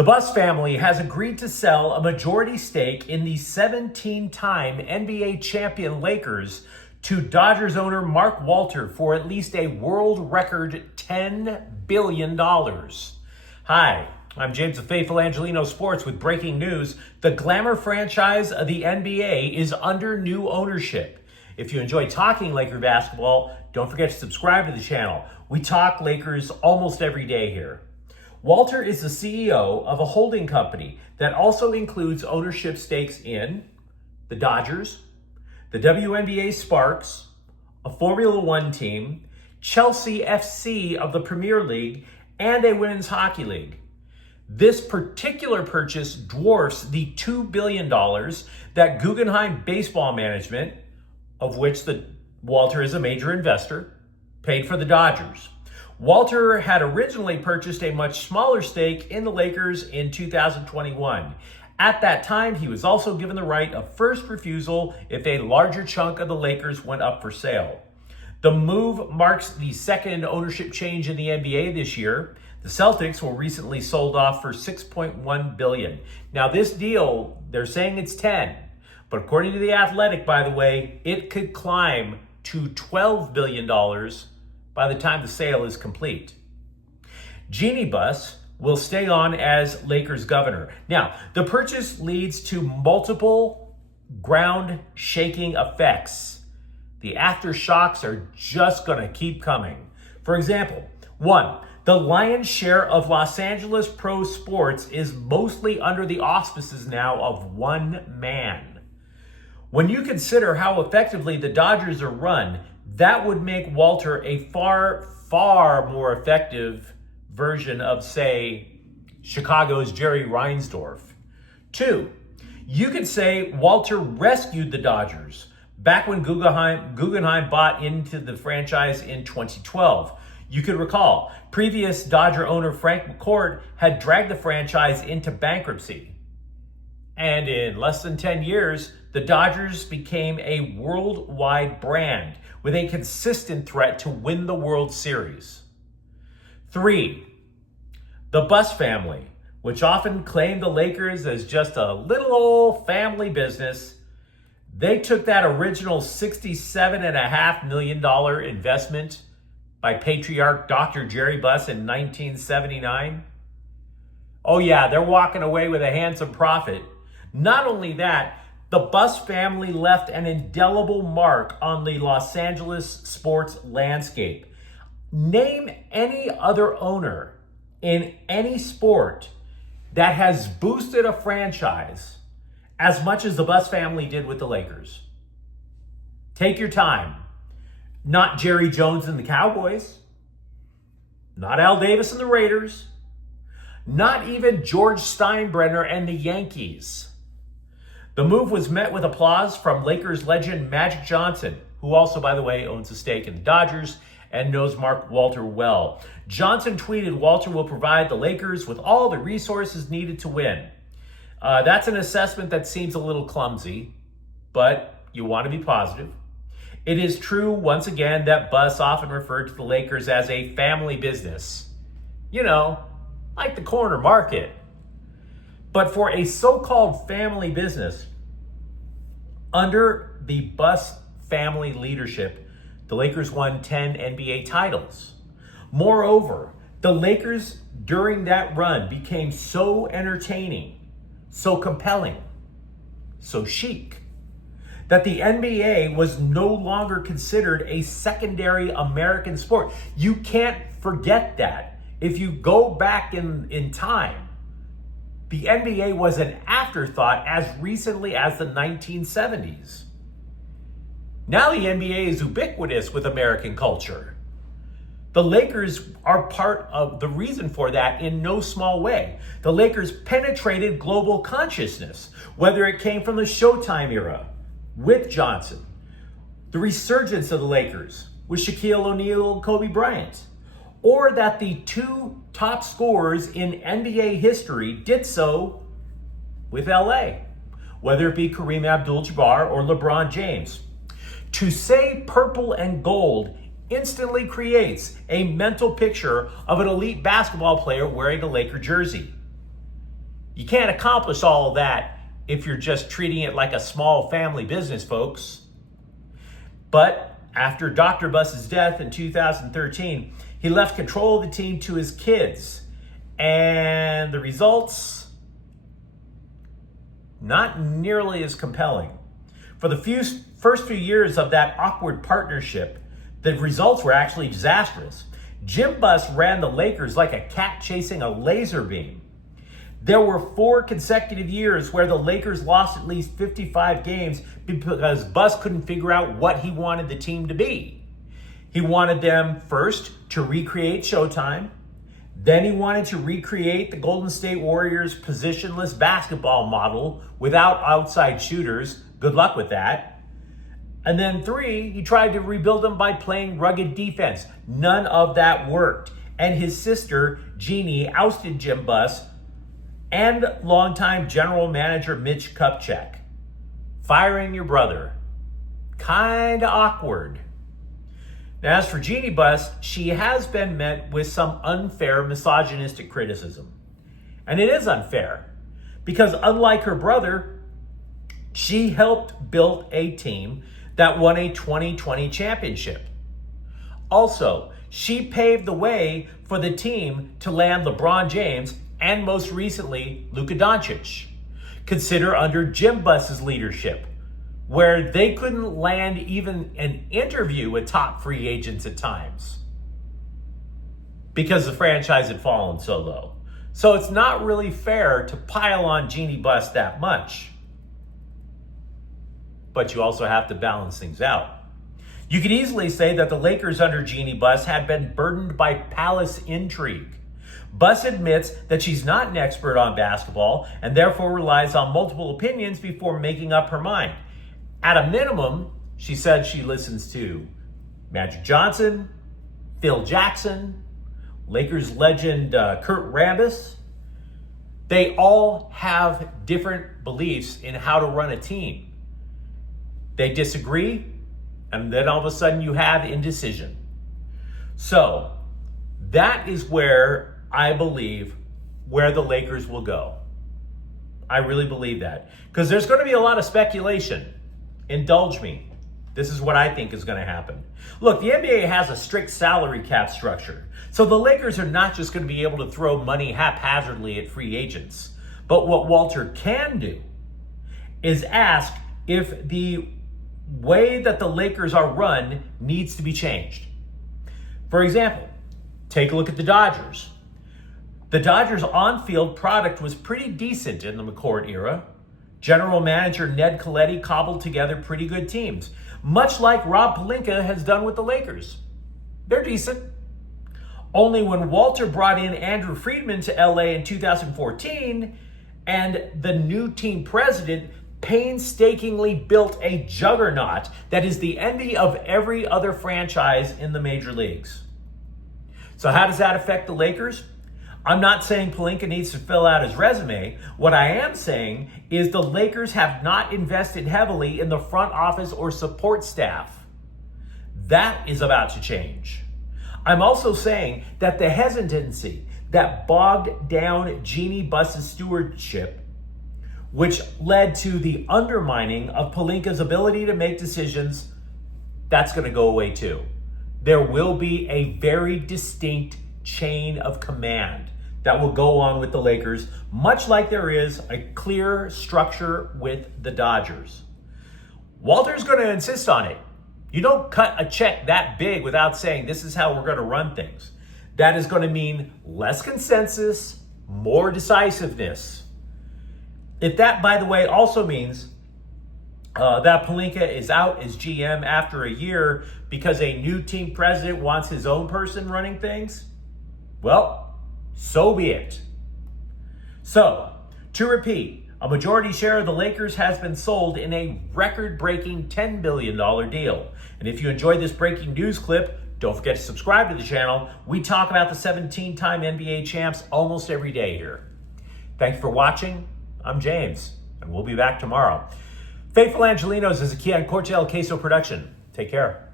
The Buss family has agreed to sell a majority stake in the 17-time NBA champion Lakers to Dodgers owner Mark Walter for at least a world record $10 billion. Hi, I'm James of Faithful Angelino Sports with breaking news. The glamour franchise of the NBA is under new ownership. If you enjoy talking Laker basketball, don't forget to subscribe to the channel. We talk Lakers almost every day here. Walter is the CEO of a holding company that also includes ownership stakes in the Dodgers, the WNBA Sparks, a Formula One team, Chelsea FC of the Premier League, and a women's hockey league. This particular purchase dwarfs the $2 billion that Guggenheim Baseball Management, of which Walter is a major investor, paid for the Dodgers. Walter had originally purchased a much smaller stake in the Lakers in 2021. At that time, he was also given the right of first refusal if a larger chunk of the Lakers went up for sale. The move marks the second ownership change in the NBA this year. The Celtics were recently sold off for $6.1 billion. Now this deal, they're saying it's 10, but according to The Athletic, by the way, it could climb to $12 billion by the time the sale is complete. Jeanie Buss will stay on as Lakers governor. Now, the purchase leads to multiple ground-shaking effects. The aftershocks are just going to keep coming. For example, one, the lion's share of Los Angeles pro sports is mostly under the auspices now of one man. When you consider how effectively the Dodgers are run, that would make Walter a far, far more effective version of, say, Chicago's Jerry Reinsdorf. Two, you could say Walter rescued the Dodgers back when Guggenheim bought into the franchise in 2012. You could recall, previous Dodger owner Frank McCourt had dragged the franchise into bankruptcy. And in less than 10 years, the Dodgers became a worldwide brand with a consistent threat to win the World Series. Three, the Buss family, which often claimed the Lakers as just a little old family business, they took that original $67.5 million investment by patriarch Dr. Jerry Buss in 1979. Oh yeah, they're walking away with a handsome profit. Not only that, the Buss family left an indelible mark on the Los Angeles sports landscape. Name any other owner in any sport that has boosted a franchise as much as the Buss family did with the Lakers. Take your time. Not Jerry Jones and the Cowboys. Not Al Davis and the Raiders. Not even George Steinbrenner and the Yankees. The move was met with applause from Lakers legend Magic Johnson, who also, by the way, owns a stake in the Dodgers and knows Mark Walter well. Johnson tweeted, "Walter will provide the Lakers with all the resources needed to win." That's an assessment that seems a little clumsy, but you want to be positive. It is true, once again, that Buss often referred to the Lakers as a family business. You know, like the corner market. But for a so-called family business, under the Buss family leadership, the Lakers won 10 NBA titles. Moreover, the Lakers during that run became so entertaining, so compelling, so chic, that the NBA was no longer considered a secondary American sport. You can't forget that. If you go back in time, the NBA was an afterthought as recently as the 1970s. Now the NBA is ubiquitous with American culture. The Lakers are part of the reason for that in no small way. The Lakers penetrated global consciousness, whether it came from the Showtime era with Johnson, the resurgence of the Lakers with Shaquille O'Neal and Kobe Bryant, or that the two top scorers in NBA history did so with LA, whether it be Kareem Abdul-Jabbar or LeBron James. To say purple and gold instantly creates a mental picture of an elite basketball player wearing a Laker jersey. You can't accomplish all of that if you're just treating it like a small family business, folks. But after Dr. Buss's death in 2013, he left control of the team to his kids. And the results, not nearly as compelling. For the first few years of that awkward partnership, the results were actually disastrous. Jim Buss ran the Lakers like a cat chasing a laser beam. There were 4 consecutive years where the Lakers lost at least 55 games because Buss couldn't figure out what he wanted the team to be. He wanted them first to recreate Showtime. Then he wanted to recreate the Golden State Warriors positionless basketball model without outside shooters. Good luck with that. And then 3, he tried to rebuild them by playing rugged defense. None of that worked. And his sister, Jeannie, ousted Jim Buss and longtime general manager Mitch Kupchak. Firing your brother. Kinda awkward. Now, as for Jeannie Buss, she has been met with some unfair misogynistic criticism. And it is unfair because unlike her brother, she helped build a team that won a 2020 championship. Also, she paved the way for the team to land LeBron James and most recently, Luka Doncic. Consider under Jim Buss's leadership, where they couldn't land even an interview with top free agents at times because the franchise had fallen so low. So it's not really fair to pile on Jeannie Buss that much. But you also have to balance things out. You could easily say that the Lakers under Jeannie Buss had been burdened by palace intrigue. Buss admits that she's not an expert on basketball and therefore relies on multiple opinions before making up her mind. At a minimum, she said she listens to Magic Johnson, Phil Jackson, Lakers legend Kurt Rambis. They all have different beliefs in how to run a team. They disagree, and then all of a sudden you have indecision. So that is where I believe where the Lakers will go. I really believe that. Because there's going to be a lot of speculation. Indulge me. This is what I think is going to happen. Look, the NBA has a strict salary cap structure. So the Lakers are not just going to be able to throw money haphazardly at free agents. But what Walter can do is ask if the way that the Lakers are run needs to be changed. For example, take a look at the Dodgers. The Dodgers' on-field product was pretty decent in the McCourt era. General manager Ned Colletti cobbled together pretty good teams, much like Rob Pelinka has done with the Lakers. They're decent. Only when Walter brought in Andrew Friedman to LA in 2014 and the new team president painstakingly built a juggernaut that is the envy of every other franchise in the major leagues. So how does that affect the Lakers? I'm not saying Pelinka needs to fill out his resume. What I am saying is the Lakers have not invested heavily in the front office or support staff. That is about to change. I'm also saying that the hesitancy that bogged down Jeannie Buss's stewardship, which led to the undermining of Pelinka's ability to make decisions, that's going to go away too. There will be a very distinct chain of command that will go on with the Lakers, much like there is a clear structure with the Dodgers. Walter's going to insist on it. You don't cut a check that big without saying this is how we're going to run things. That is going to mean less consensus, more decisiveness. If that, by the way, also means that Pelinka is out as GM after a year because a new team president wants his own person running things, well, so be it. So, to repeat, a majority share of the Lakers has been sold in a record-breaking $10 billion deal. And if you enjoyed this breaking news clip, don't forget to subscribe to the channel. We talk about the 17-time NBA champs almost every day here. Thanks for watching. I'm James, and we'll be back tomorrow. Faithful Angelinos is a Kian Corte El Queso production. Take care.